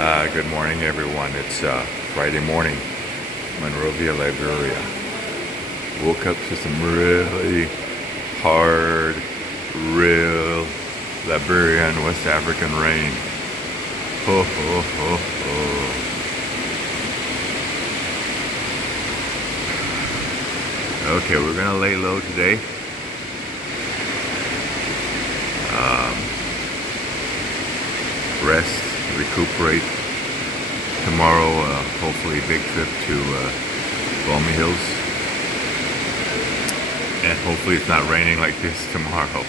Good morning, everyone. It's Friday morning, Monrovia, Liberia. Woke up to some really hard, real Liberian West African rain. Ho, ho, ho, ho. Okay, we're gonna lay low today. Rest, recuperate. Tomorrow, hopefully, big trip to Balmy Hills, and hopefully it's not raining like this tomorrow.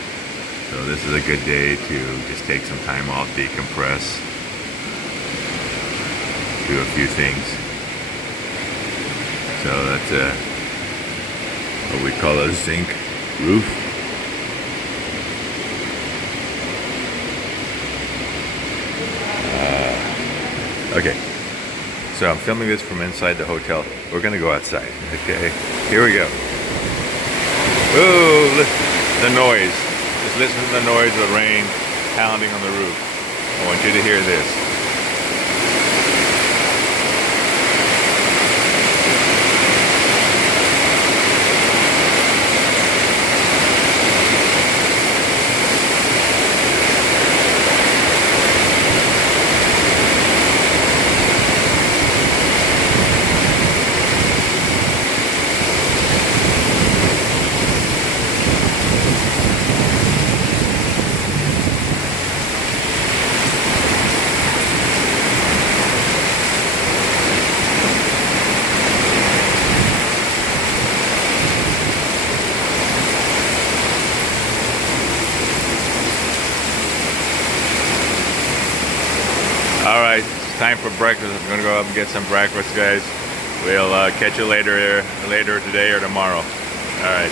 So this is a good day to just take some time off, decompress, do a few things. So that's what we call a zinc roof. Okay, so I'm filming this from inside the hotel. We're gonna go outside, okay? Here we go. Oh, listen, the noise. Just listen to the noise of the rain pounding on the roof. I want you to hear this. All right, it's time for breakfast. I'm gonna go up and get some breakfast, guys. We'll catch you later today or tomorrow. All right.